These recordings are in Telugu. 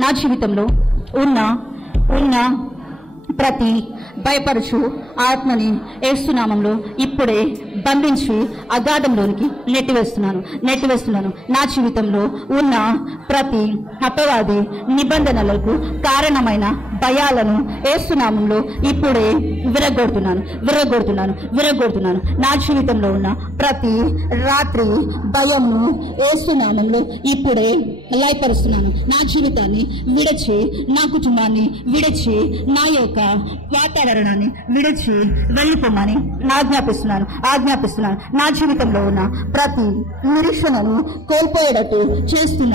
నా జీవితంలో ఉన్న ప్రతి భయపరచు ఆత్మని యేసునామంలో ఇప్పుడే బంధించి అగాధంలోనికి నెట్టివేస్తున్నాను. నా జీవితంలో ఉన్న ప్రతి అపవాది నిబంధనలకు కారణమైన భయాలను యేసునామంలో ఇప్పుడే విరగొడుతున్నాను. నా జీవితంలో ఉన్న ప్రతి రాత్రి భయంను యేసునామంలో ఇప్పుడే లయపరుస్తున్నాను. నా జీవితాన్ని విడిచి, నా కుటుంబాన్ని విడిచి, నా యొక్క వాతావరణాన్ని విడిచి వెళ్ళిపోమని ఆజ్ఞాపిస్తున్నాను. నా జీవితంలో ఉన్న ప్రతి నిరీక్షణను కోల్పోయేటట్టు చేస్తున్న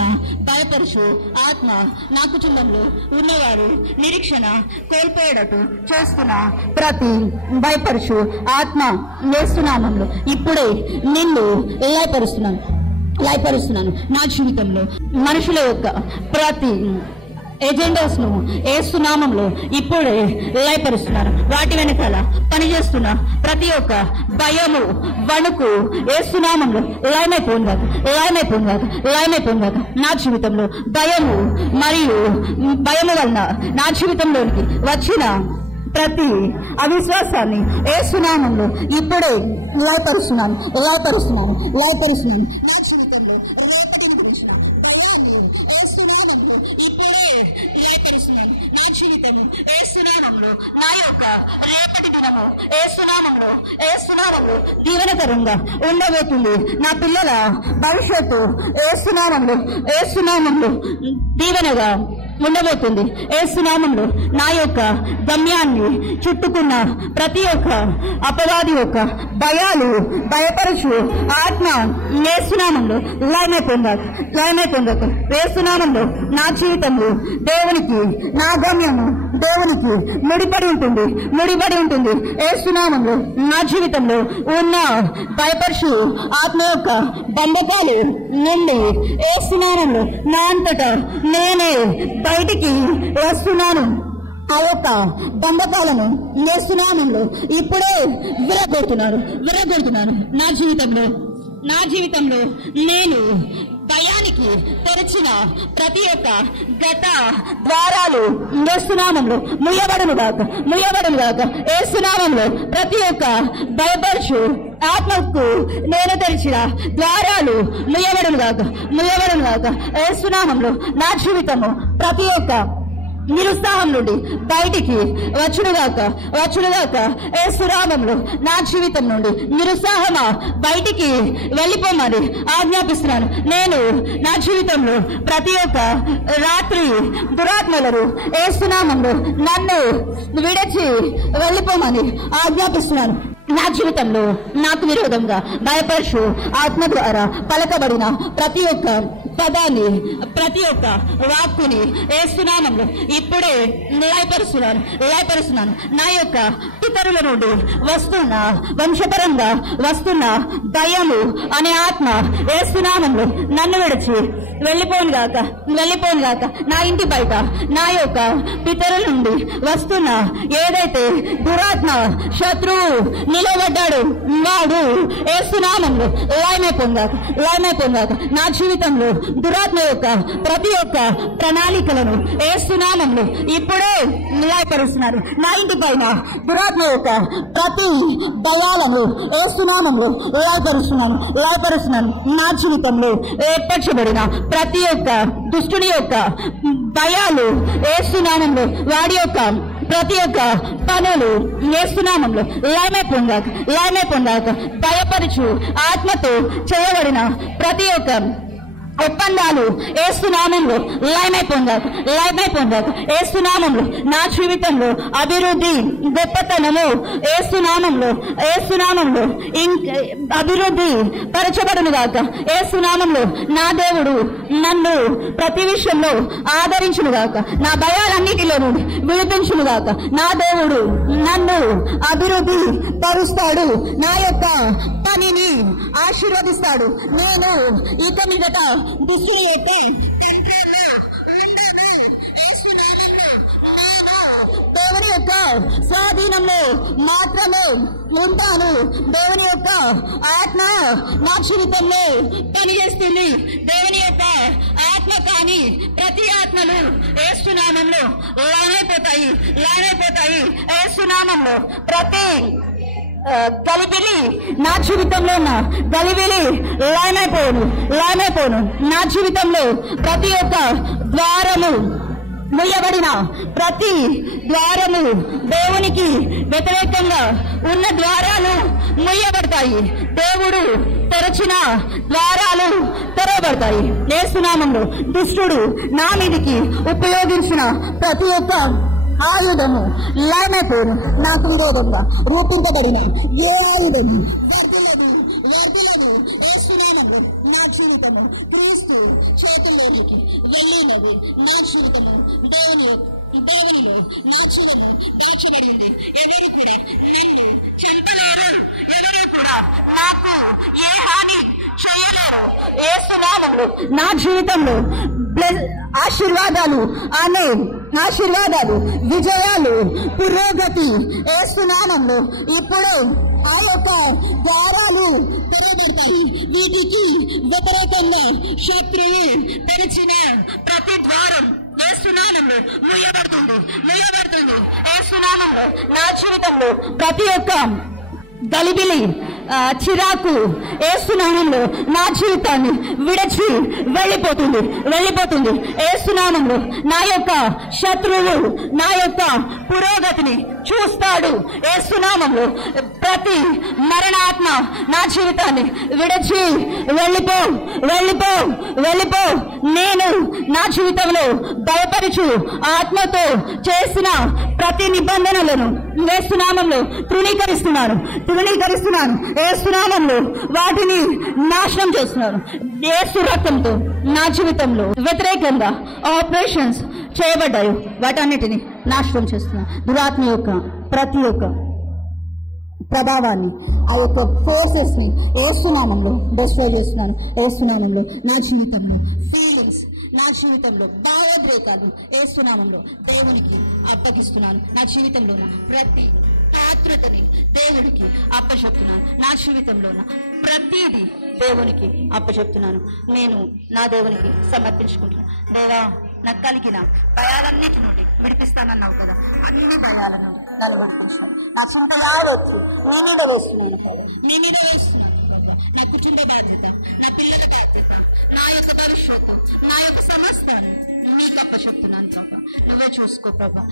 భయపరుచు ఆత్మ, నా కుటుంబంలో ఉన్నవారు నిరీక్షణ కోల్పోయేటట్టు చేస్తున్న ప్రతి భయపరుచు ఆత్మ యేసునామంలో ఇప్పుడే నిన్ను లయపరుస్తున్నాను. నా జీవితంలో మనుషుల యొక్క ప్రతి ఎజెండాస్ ను యేసునామంలో ఇప్పుడే లయపరుస్తున్నారు. వాటి వెనకాల పనిచేస్తున్న ప్రతి ఒక్క భయము, వణుకు యేసునామంలో లయమైపోయిందాక. నా జీవితంలో భయము వలన నా జీవితంలోనికి వచ్చిన ప్రతి అవిశ్వాసాన్ని యేసునామంలో ఇప్పుడే లయపరుస్తున్నాను. నా జీవితము యేసునామంలో, నా యొక్క రేపటి దినము యేసునామంలో దీవెనకరంగా ఉండబోతుంది. నా పిల్లల భవిష్యత్తు యేసునామంలో దీవెనగా ఉండబోతుంది. యేసునామంలో నా యొక్క గమ్యాన్ని చుట్టుకున్న ప్రతి ఒక్క అపవాది యొక్క భయాలు, భయపరచు ఆత్మ యేసునామంలో లయమైపోయిందాక. యేసునామంలో నా జీవితంలో దేవునికి, నా గమ్యము దేవునికి ముడిపడి ఉంటుంది. యేసునామంలో నా జీవితంలో ఉన్న భయపరచు ఆత్మ యొక్క బంధకాలు నుండి యేసునామంలో నా అంతటా నేనే బయటికి వస్తున్నాను. ఆ యొక్క బంధకాలను యేసునామంలో ఇప్పుడే విరగొడుతున్నాను. నా జీవితంలో నేను భయానికి తెరిచిన ప్రతి ఒక్క గత ద్వారాలు యేసునామంలో ముయ్యబడును గాక. యేసునామంలో ప్రతి ఒక్క భయపరచు ఆత్మకు నేను తెరిచిన ద్వారాలు ముయ్యబడును గాక. యేసునామంలో నా జీవితము ప్రతి ఒక్క నిరుత్సాహం నుండి బయటికి వచ్చునుగాక. యేసునామంలో నా జీవితం నుండి నిరుత్సాహమా బయటికి వెళ్ళిపోమని ఆజ్ఞాపిస్తున్నాను. నేను నా జీవితంలో ప్రతి ఒక్క రాత్రి దురాత్మలను యేసునామంలో నన్ను విడిచి వెళ్ళిపోమని ఆజ్ఞాపిస్తున్నాను. నా జీవితంలో నాకు విరోధంగా భయపరచు ఆత్మ ద్వారా పలకబడిన ప్రతి ఒక్క పదాన్ని, ప్రతి ఒక్క వాక్కుని యేసునామంలో ఇప్పుడే లయపరుస్తున్నాను. నా యొక్క పితరుల నుండి వంశపరంగా వస్తున్న భయము అనే ఆత్మ యేసునామంలో నన్ను విడిచి వెళ్ళిపోను గాక. నా ఇంటి బయట నా యొక్క పితరుల నుండి వస్తున్న ఏదైతే దురాత్మ శత్రువు నిలబడ్డాడు, వాడు యేసునామంలో లయమైపోగాక. నా జీవితంలో దురాత్మ యొక్క ప్రతి ఒక్క ప్రణాళికలను యేసునామంలో ఇప్పుడే లయపరుస్తున్నారు. నా ఇంటి పైన దురాత్మ యొక్క ప్రతి భయాలను యేసునామంలో లయపరుస్తున్నాను. నా జీవితంలో ఏర్పరచబడిన ప్రతి ఒక్క దుష్టుని యొక్క భయాలు యేసునామంలో, వాడి యొక్క ప్రతి ఒక్క పనులు యేసునామంలో లయమైపోగాక. భయపరచు ఆత్మతో చేయబడిన ప్రతి ఒక్క ఒప్పందాలు యేసునామంలో లయమైపోగాక. యేసునామంలో నా జీవితంలో అభివృద్ధి, గొప్పతనము యేసునామంలో అభివృద్ధి పరచబడును గాక. యేసునామంలో నా దేవుడు నన్ను ప్రతి విషయంలో ఆదరించును గాక. నా భయాలన్నిటిలో నుండి విడిపించును గాక. నా దేవుడు నన్ను అభివృద్ధి పరుస్తాడు. నా యొక్క పనిని ఆశీర్వదిస్తాడు. నేను ఇక మీదట దుస్తులు అయితే దేవుని యొక్క స్వాధీనంలో మాత్రమే ఉంటాను. దేవుని యొక్క ఆత్మ నా జీవితంలో పనిచేస్తుంది. దేవుని యొక్క ఆత్మ విని ప్రతి ఆత్మలు యేసు నామములో లానైపోతాయి. యేసు నామములో ప్రతి గలిబిలి నా జీవితంలో ఉన్న గలిబిలి లానైపోను. నా జీవితంలో ప్రతి ఒక్క ద్వారము ముయ్యబడిన ప్రతి ద్వారము దేవునికి వ్యతిరేకంగా ఉన్న ద్వారాలు ముయ్యబడతాయి. దేవుడు తెరచిన ద్వారాలు తెరవబడతాయి. యేసు నామములో దుష్టుడు నా మీదికి ఉపయోగించిన ప్రతి ఒక్క ఆయుధము లానైపోను. నాకు విరోధంగా రూపింపబడిన ఏ ఆయుధము వర్ధిల్లదు. యేసు నామములో నా జీవితము క్రీస్తు చేతుల్లోనికి వెళ్ళినది. నా జీవితము దేవునిలో నా జీవము దాచబడింది. ఎవరు కూడా నన్ను చంపలేరు. ఎవరు కూడా నాకు ఏ హాని చేయలేరు. యేసు నామములో నా జీవితంలో ఆశీర్వాదాలు, విజయాలు, పురోగతి యేసు నామములో ఇప్పుడు ఆ యొక్క ద్వారాలు తెరవబడతాయి. వీటికి వ్యతిరేకంగా శత్రువు తెరిచిన ప్రతి ద్వారం యేసు నామములో ముయ్యబడుతుంది. యేసు నామములో నా జీవితంలో ప్రతి ఒక్క గలిబిలి, చిరాకు యేసు నామములో నా జీవితాన్ని విడిచి వెళ్ళిపోతుంది. యేసు నామములో నా యొక్క శత్రువు నా యొక్క పురోగతిని చూస్తాడు. యేసు నామములో ప్రతి మరణాత్మ నా జీవితాన్ని విడిచి వెళ్ళిపో. నేను నా జీవితంలో భయపరుచు ఆత్మతో చేసిన ప్రతి నిబంధనలను యేసు నామములో తృణీకరిస్తున్నాను. యేసు నామములో వాటిని నాశనం చేస్తున్నాను. యేసు రక్తంతో నా జీవితంలో వ్యతిరేకంగా ఆపరేషన్స్ చేయబడ్డాయి. వాటన్నిటిని నాశనం చేస్తున్నాను. దురాత్మ యొక్క ప్రతి ఒక్క ప్రభావాన్ని, ఆ యొక్క ఫోర్సెస్ ని యేసు నామములో డిస్ట్రాయ్ చేస్తున్నాను. యేసు నామములో నా జీవితంలో ఫీలింగ్స్, నా జీవితంలో భావోద్రేకాలు యేసు నామములో దేవునికి అప్పగిస్తున్నాను. నా జీవితంలో ప్రతి పాత్రతని దేవుడికి అప్పచెప్తున్నాను. నా జీవితంలో ప్రతిదీ దేవునికి అప్పచెప్తున్నాను. నేను నా దేవునికి సమర్పించుకుంటున్నాను. దేవా, నాకు కలిగిన భయాలన్నిటి నుండి విడిపిస్తానన్నావు కదా, అన్ని భయాలను నన్ను విడిపించాను. నా చింత యావత్తు నీ మీద వేస్తున్నాను. నా కుటుంబ బాధ్యత, నా పిల్లల బాధ్యత, నా యొక్క భవిష్యత్తు, నా యొక్క సమస్తాన్ని నీకు అప్పచెప్తున్నాను ప్రభా. నువ్వే చూసుకో ప్రభా.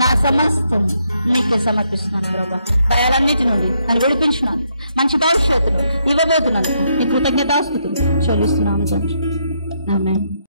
నా సమస్తం నీకే సమర్పిస్తున్నాను ప్రభా. భయాలన్నిటి నుండి నన్ను విడిపించినాను. మంచి భవిష్యత్తును ఇవ్వబోతున్నాను. నీ కృతజ్ఞతాస్తుతులు చెల్లిస్తున్నాను తండ్రి.